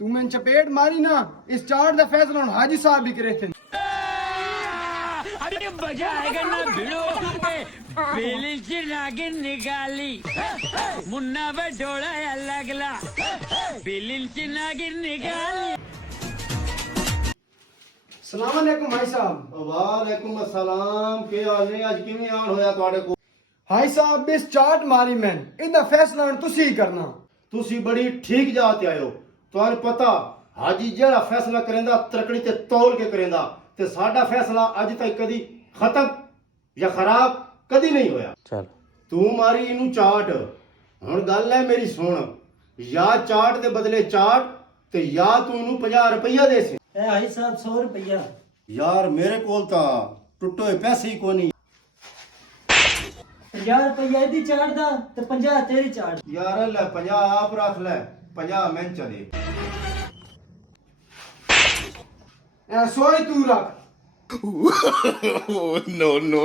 तू मैंने चपेट मारी ना, इस चार्ट का फैसला हुण हाजी साहब भी करे थे। अरे मजा आएगा ना भिड़ो बेली से नागिन निकाली मुन्ना बटोड़ा लगला बेली से नागिन निकाली। सलाम अलैकुम भाई साहब। वालेकुम अस्सलाम। के हाल ने? अज किवें आन होया तुहाडे को? भाई साहब इस चार्ट मारी मैं, इहदा फैसला हुण तुसी ही करना। तुसी बड़ी ठीक जात आयो। तुहानू पता हाजी जेड़ा फैसला करेंदा तकड़ी ते तौल के करेंदा, ते साडा फैसला अज तक कदी खत्म या खराब कदी नहीं होया। चल तू मारी इनू चाट। हुण गल है मेरी सुन, या चाट दे बदले चाट ते या तू इनू 50 रुपया दे सी। भाई साहब 100 रुपया। यार मेरे कोल तां टुट्टे होए पैसे ही कोनी। 50 रुपया इदी चाट दा ते 50 तेरी चाट। यार ले 50 आप रख ले, 50 मैं चले। ए सोई तू रख। No no no